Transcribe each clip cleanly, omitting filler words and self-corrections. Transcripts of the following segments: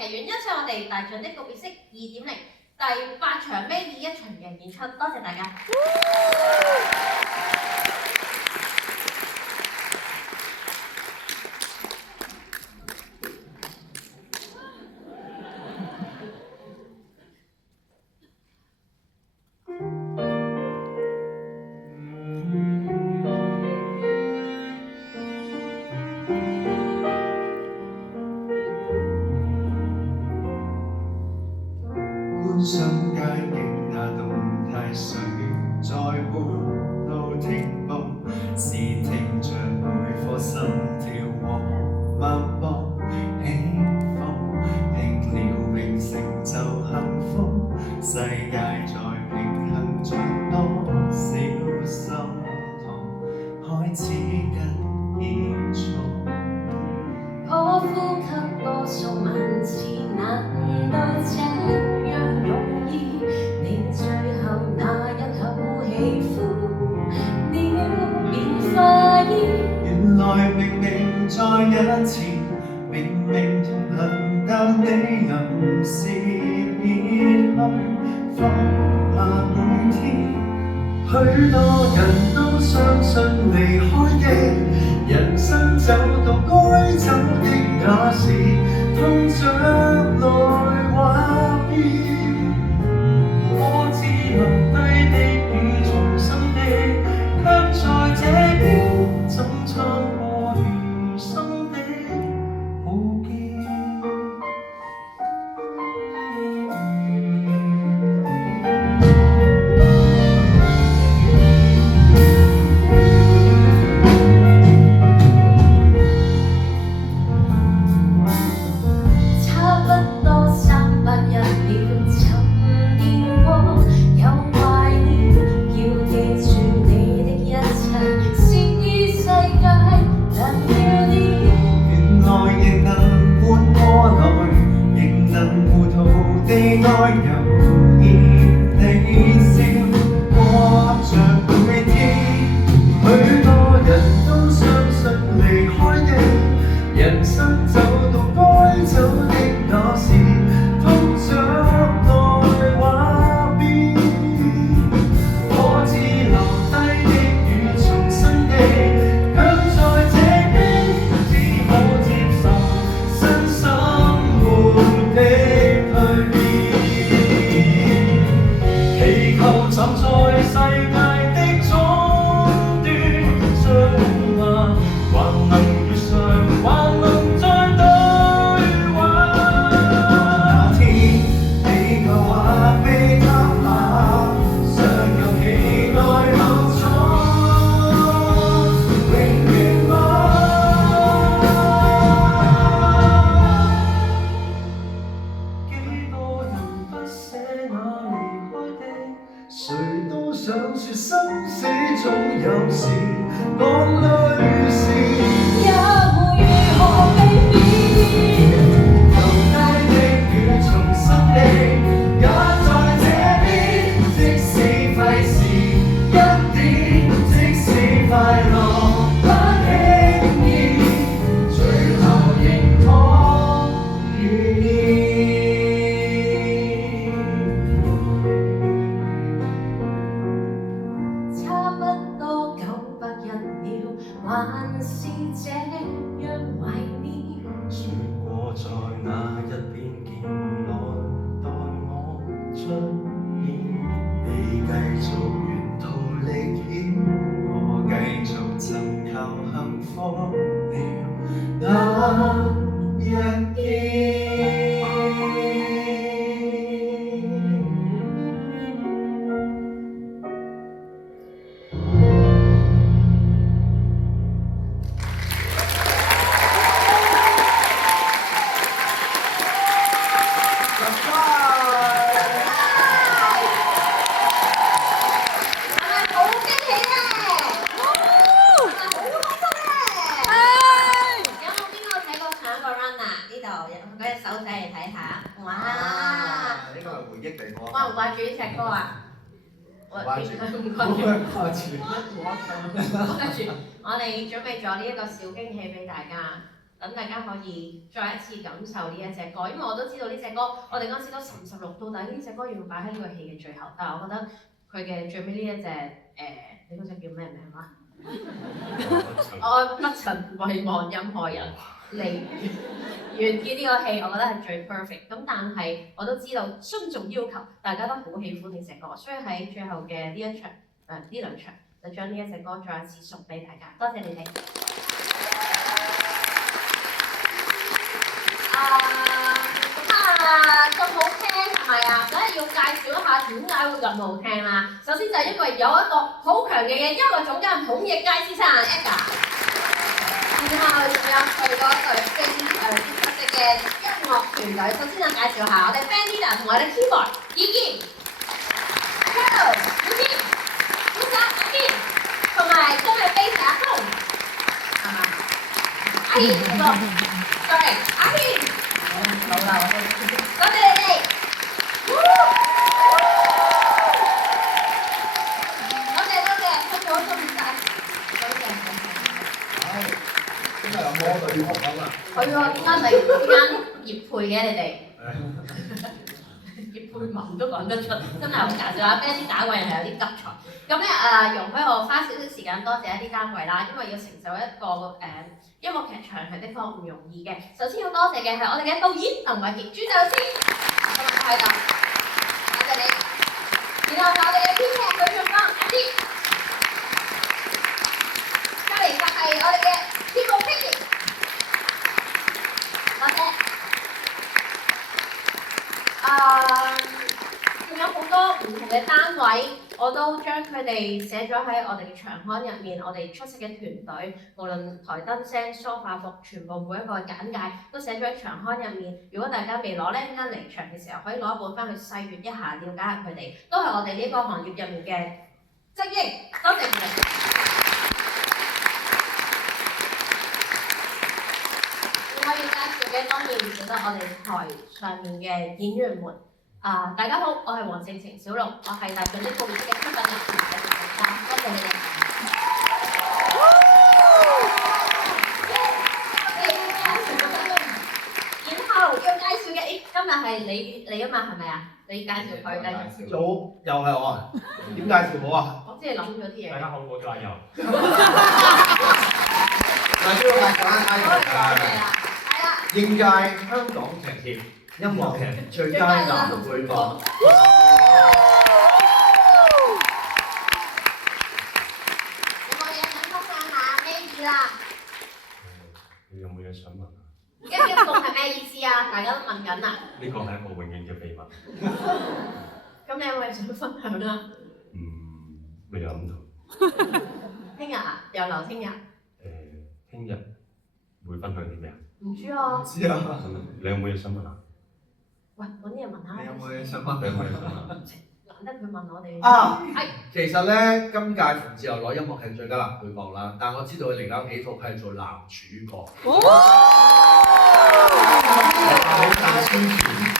劇院，欣賞我哋大象的告別式2.0第8場尾2一場嘅演出，多謝大家。觀賞街景那動態水在半路停步，是聽着每顆心跳和脈搏起伏，拼了並成就幸福，世界在平衡着多少心痛，開始跟結束。可呼吸多數萬次，難道這樣容易？你最後那一口氣呼了便化煙。原來明明在眼前，明明同行，但你臨時別去，放下每天。許多人都相信離開的人生走到該走的那時，痛着來話別。我知留低的與重生的，卻在這邊怎撐過餘生的無見。我哋準備咗呢一個小驚喜俾大家，等大家可以再一次感受呢一隻歌，因為我都知道呢隻歌，我哋嗰陣時都沉實錄到底呢隻歌要擺喺呢個戲嘅最後，但係我覺得佢嘅最尾呢一隻你嗰隻叫咩名話？我不曾遺忘任何人嚟完結呢個戲，我覺得係最 perfect。咁但係我都知道尊重要求，大家都好喜歡呢隻歌，所以喺最後嘅呢一場呢兩場就將呢一隻歌再一次送俾大家，多謝你哋。咁好聽係咪啊？梗係要介紹一下點解會咁好聽啦。首先就係因為有一個好強勁嘅音樂總監孔奕佳先生 Edgar， 然後仲有佢嗰隊非常出色嘅音樂團隊。首先就介紹下我哋 band leader 同我哋 keyboard 意見 ，Carol 意見，鼓手阿堅，同埋今日 bass 阿峰，係嘛？阿軒，sorry， 阿軒。好啦，多謝你哋。多謝，出咗咁大，多謝。今日有魔女學咁啊！係喎，點解咪葉配嘅你哋？葉佩文都講得出，真係好搞笑啊！band 打位係有啲急才。咁咧容許我花少少時間多謝一啲單位啦，因為要承受一個音樂劇場係的確唔容易嘅。首先要多謝嘅係我哋嘅導演鄧偉傑朱導師，今日都喺度，多謝你。然後就我哋嘅編劇許俊芳阿啲，隔離就係我哋嘅節目編輯，多謝。仲有好多唔同嘅單位，我都將佢哋寫咗喺我哋嘅場刊入面。我哋出色嘅團隊，無論台燈聲、梳化服，全部每一個簡介都寫咗喺場刊入面。如果大家未攞咧，陣間離場嘅時候可以攞一本翻去細閱一下，了解下佢哋，都係我哋呢個行業入面嘅精英。多謝你哋。我要介紹嘅當然唔少得我哋台上面嘅演員們。大家好，我係黃正晴小龍，我係大象的告別式嘅出品人同埋製作總監，多謝你哋。然後要介紹嘅，今日係你啊嘛，係咪啊？你介紹佢，繼續。早又係我啊？點介紹我啊？我知你諗咗啲嘢。大家好，我叫阿游。嗱，呢個係係啦。應屆香港劇協音樂劇最佳男配角。有冇嘢想分享下咩啦？你有冇嘢想問啊？一共係咩意思啊？大家都問緊啊。呢個係一個永遠嘅秘密。咁你有冇嘢想分享啊？未諗到。聽日啊，又留聽日。聽日會分享啲咩啊？唔知啊。唔知啊。你有冇嘢想問啊？喂，揾啲嘢問下。你有冇嘢想問？你有冇嘢想問？難得佢問我哋。啊，係。其實咧，今屆馮志豪攞音樂劇最佳男配角啦，但我知道佢嚟緊幾套佢係做男主角。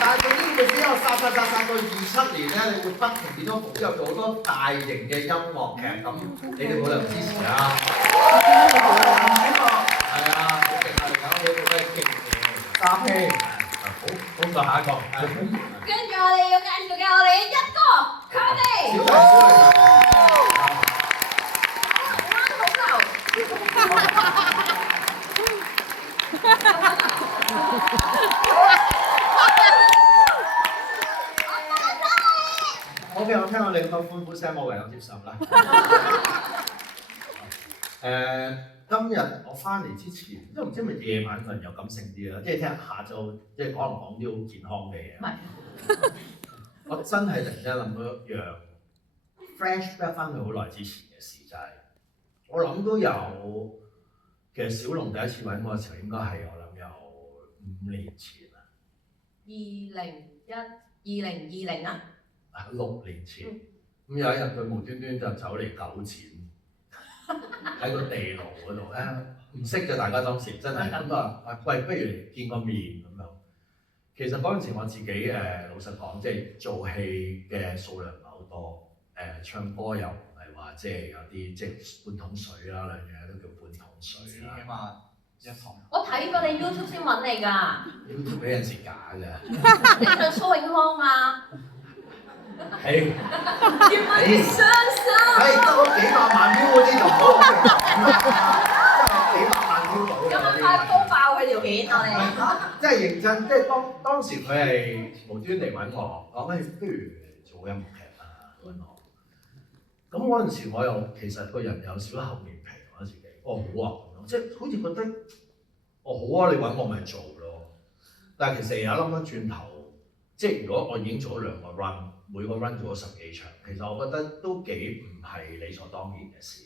但係做呢件事之後，殺到27年咧，你會不停見到馮志豪做好多大型嘅音樂劇，咁你哋冇理由支持啊！係啊，好勁啊！嚟緊幾套都係勁嘅，搭戲。好，就下一個。跟住我哋要介紹嘅我哋嘅一哥，佢哋。小麗。OK， 我聽到你咁多歡呼聲，我唯有接受啦。今日我翻嚟之前，都唔知係咪夜晚個人有感性啲啦，即係聽日下晝，即係可能講啲好健康嘅嘢。唔係，我真係突然間諗到一樣 flashback 翻去好耐之前嘅事，就係我諗都有，其實小龍第一次揾我嘅時候，應該係我諗有5年前啦。2020啊？6年前。咁有一日佢無端端就走嚟糾纏。喺個地牢嗰度咧，唔識嘅大家當時真係咁啊！喂，不如見個面咁樣。其實嗰陣時我自己老實講，即係做戲嘅數量唔係好多，唱歌又唔係話即係有啲即係半桶水啦，兩樣都叫半桶水啦。一堂我睇過你 YouTube 先揾你㗎， YouTube 俾人時假嘅，你唱蘇永康嘛？係要問你傷心。得嗰幾百萬 view 嗰啲就好好嘅，真係幾百萬 view 到嘅。咁快煲爆佢條片我哋。即係認真，即係當時佢係無端嚟揾我，講不如做音樂劇啊揾我。咁嗰陣時我又其實個人有少厚面皮，我自己，好啊，即係好似覺得，好啊，你揾我咪做咯。但係其實有諗翻轉頭，即係如果我已經做咗2個 run，每個 run 做咗10幾場，其實我覺得都幾唔係理所當然嘅事。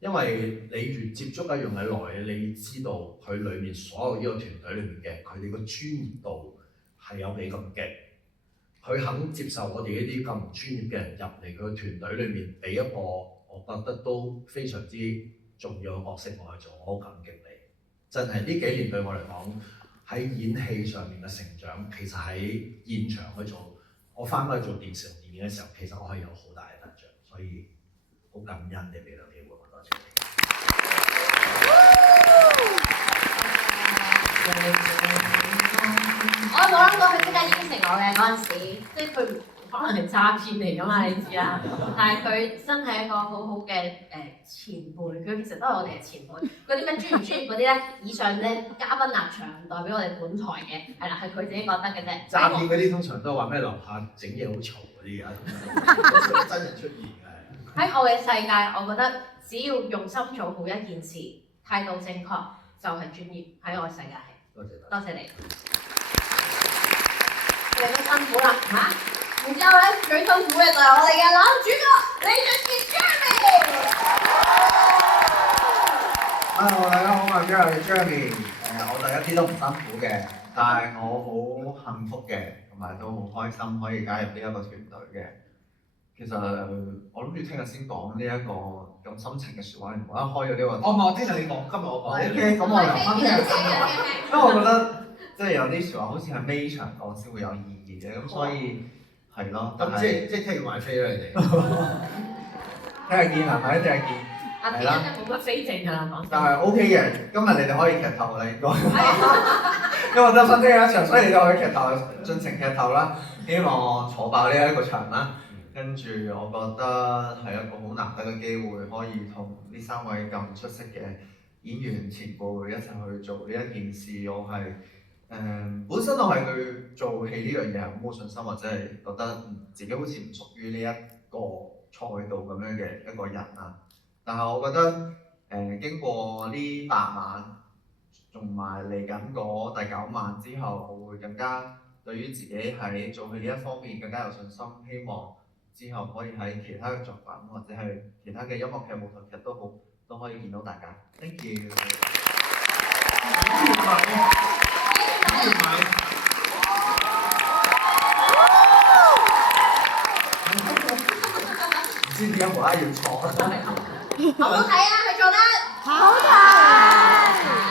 因為你越接觸一樣嘢耐，你知道佢裏面所有呢個團隊裏面嘅佢哋個專業度係有幾咁勁，佢肯接受我哋呢啲咁唔專業嘅人入嚟佢個團隊裏面，俾一個我覺得都非常之重要嘅角色我去做，我好感激你。真係呢幾年對我嚟講，喺演戲上面嘅成長，其實喺現場去做，我翻返去做電視同電影嘅時候，其實我係有好大嘅得着，所以好感恩你俾到機會。我冇諗過佢即刻應承我嘅嗰陣時，即係佢可能係詐騙嚟㗎嘛，你知啦。但係佢真係一個好好嘅前輩，佢其實都係我哋嘅前輩。嗰啲咩專唔專業嗰啲咧，以上咧嘉賓立場唔代表我哋本台嘅，係啦，係佢自己覺得嘅啫。詐騙嗰啲通常都話咩樓下整嘢好嘈嗰啲啊，好少真人出現嘅。喺我嘅世界，我覺得只要用心做好一件事，態度正確就係專業。喺我嘅世界係。多謝你。你都辛苦啦嚇，然之後咧最辛苦嘅就係我哋嘅男主角李俊傑 Jeremy。Hello， 大家好，我係 Jeremy。我第一啲都唔辛苦嘅，但係我好幸福嘅，同埋都好開心可以加入呢一個團隊嘅。其實我諗住聽日先講呢一個咁深情嘅説話，無啦啦開咗呢個。我聽日你講，今日我講。OK，咁我留翻聽日先。因為我覺得即係有啲説話好似係尾場講先會有意義嘅，咁所以係咯。咁即係聽日買飛啦，你哋。聽日見係咪？聽日見。阿天真係冇乜飛剩㗎啦，講。但係 OK 嘅，今日你哋可以劇透啦，應該。因為得分聽日一場，所以你哋可以劇透，盡情劇透啦。希望坐爆呢一個場啦。跟住我覺得係一個好難得嘅機會，可以同呢3位咁出色嘅演員前輩一齊去做呢一件事。我係本身我係對做戲呢樣嘢係好冇信心，或者係覺得自己好似唔屬於呢一個賽道咁樣嘅一個人啊。但係我覺得經過呢8晚，同埋嚟緊嗰第9晚之後，我會更加對於自己喺做戲呢一方面更加有信心，希望之後可以喺其他嘅作品或者係其他嘅音樂劇、舞台劇都好，都可以見到大家。Thank you。唔知點解無啦啦要錯？好唔好睇啊？佢做得好睇。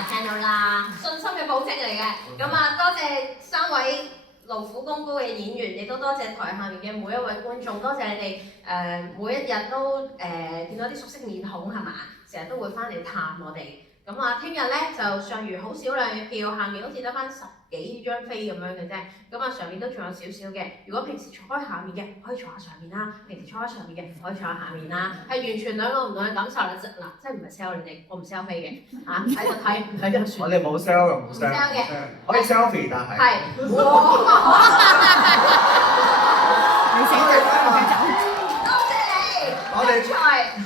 聽到啦，信心嘅保證嚟嘅。咁啊，多謝3位勞苦功高嘅演員，亦都多謝台下面嘅每一位觀眾，多謝你哋每一日都見到啲熟悉面孔係嘛，成日都會翻嚟探我哋。咁啊，聽日咧就上虞好少量嘅票，下面好似得翻10幾張飛咁樣嘅啫。咁啊，上面都仲有少少嘅。如果平時坐開下面嘅，可以坐下上面啦；平時坐開上面嘅，可以坐下下面啦。係完全兩個唔同嘅感受啦。嗱，即係唔係 sell 你哋，我唔 sell 飛嘅嚇，睇就睇，唔睇就算。我哋冇 sell 嘅，冇 sell 嘅，可以 selfie，但係係。你死對啦！多謝你，我哋才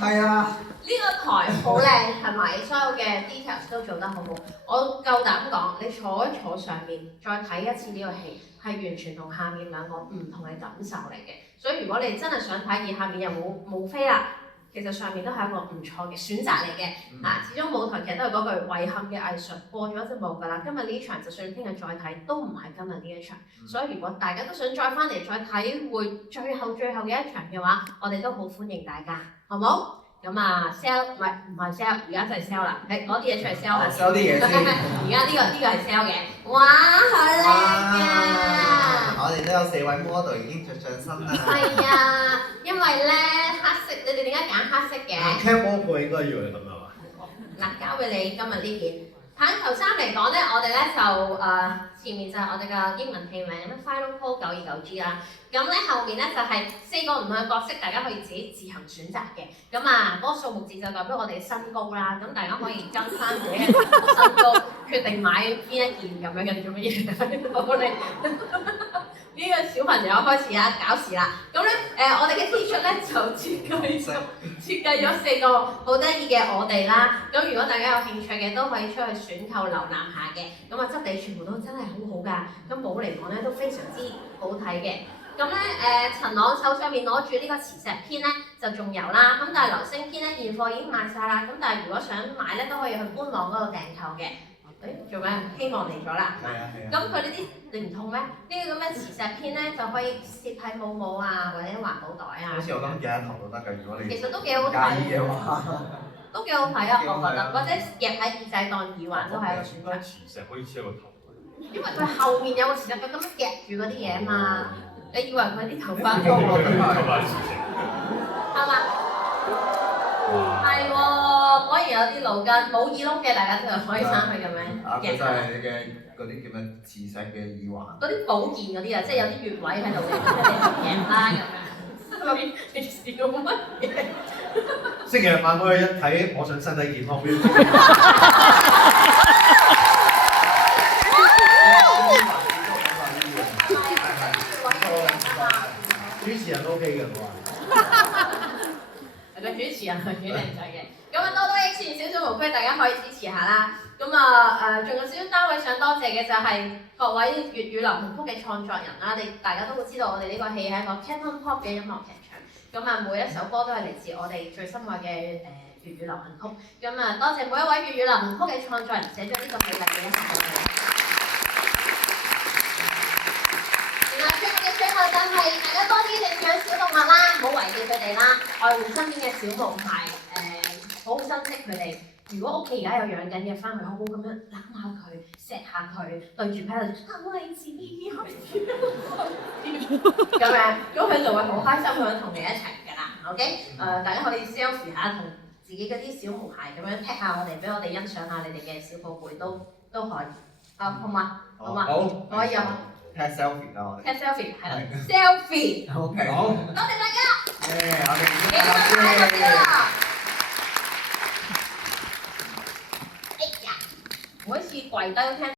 係啊。呢個台好靚，係咪？所有嘅 details 都做得好好。我夠膽講，你坐一坐上面，再睇一次呢個戲，係完全同下面兩個唔同嘅感受嚟嘅。所以如果你真係想睇，而下面又冇飛啦，其實上面都係一個唔錯嘅選擇嚟嘅。始終舞台劇都係嗰句遺憾嘅藝術，過咗就冇㗎啦。今日呢場就算聽日再睇，都唔係今日呢一場。所以如果大家都想再翻嚟再體會最後嘅一場嘅話，我哋都好歡迎大家，好冇？咁啊 sell 唔係 sell， 而家就係 sell 啦，攞啲嘢出嚟 sell 啦。sell 啲嘢先。而家呢個係 sell 嘅，哇，好靚啊！我哋都有4位 model 已經着上身啦。係啊，因為咧黑色，你哋點解揀黑色嘅？ Camp 嗰個應該要係咁啊嘛。嗱，交俾你今日呢件棒球衫嚟講咧，我哋咧就前面就係我哋嘅英文戲名咁 Final Call 929G 啦。咁咧後面咧就係4個唔同嘅角色，大家可以自己自行選擇嘅。咁啊，嗰個數目字就代表我哋嘅身高啦。咁大家可以跟翻自己嘅身高，決定買邊一件咁樣嘅做乜嘢？我哋呢個小朋友開始啊搞事啦！咁咧我哋嘅 T-shirt 咧就設計咗4個好得意嘅我哋啦。咁如果大家有興趣嘅，都可以出去選購瀏覽下嘅。咁啊質地全部都真係好好㗎。咁帽嚟講咧都非常之好睇嘅。咁咧陳朗手上面攞住呢個磁石篇咧就仲有啦。咁但係流星篇咧現貨已經賣晒啦。咁但係如果想買咧都可以去官網嗰度訂購嘅。做咩？希望嚟咗啦。係啊係啊。咁佢呢啲你唔痛咩？呢個咁嘅磁石片咧就可以攝喺帽帽啊，或者環保袋啊。好似我咁夾喺頭都得㗎，如果你其實都幾好介意睇，嘅話。都幾好睇啊！幾好睇啊我覺得，或者夾喺耳仔當耳環都係一個選點解擇。磁石可以黐喺個頭？因為佢後面有個磁石，佢咁樣夾住嗰啲嘢啊嘛。你以為佢啲頭髮頭髮磁石。係嘛？係喎，果然有啲腦筋，冇耳窿嘅大家就可以生佢咁樣啊，佢夾就係你嘅嗰啲叫咩磁石嘅耳環。嗰啲保健嗰啲啊，即係有啲穴位喺度嘅，你夾啦咁樣。你笑乜嘢？星期日晚我去一睇，我想身體健康標。主持人 OK 嘅我話。個主持人係幾靚仔嘅，咁啊多多益善，少少無拘，大家可以支持下啦。咁啊仲有少少單位想多謝嘅就係各位粵語流行曲嘅創作人啦。大家都會知道我哋呢個戲係一個 Canton Pop 嘅音樂劇場。咁啊每一首歌都係嚟自我哋最心愛嘅粵語流行曲。咁啊多謝每一位粵語流行曲嘅創作人寫咗呢個美麗嘅一首歌。最後就係大家多啲領養小動物啦，唔好遺棄佢哋啦，愛護身邊嘅小毛孩，好好珍惜佢哋。如果屋企而家有養緊嘅，翻去好好咁樣攬下佢，錫下佢，對住佢喺度愛子咁樣，咁佢就會好開心咁樣同你一齊㗎啦。OK，大家可以 selfie 下同自己嗰啲小毛孩咁樣 tag 下我哋，俾我哋欣賞下你哋嘅小寶貝都可以。好嘛？好嘛？好。可以啊。拍 selfie 啦，我哋。拍 selfie 係啦 ，selfie。OK。好。多謝大家。我哋幾個禮拜就知啦。哎呀，每一次跪低都聽。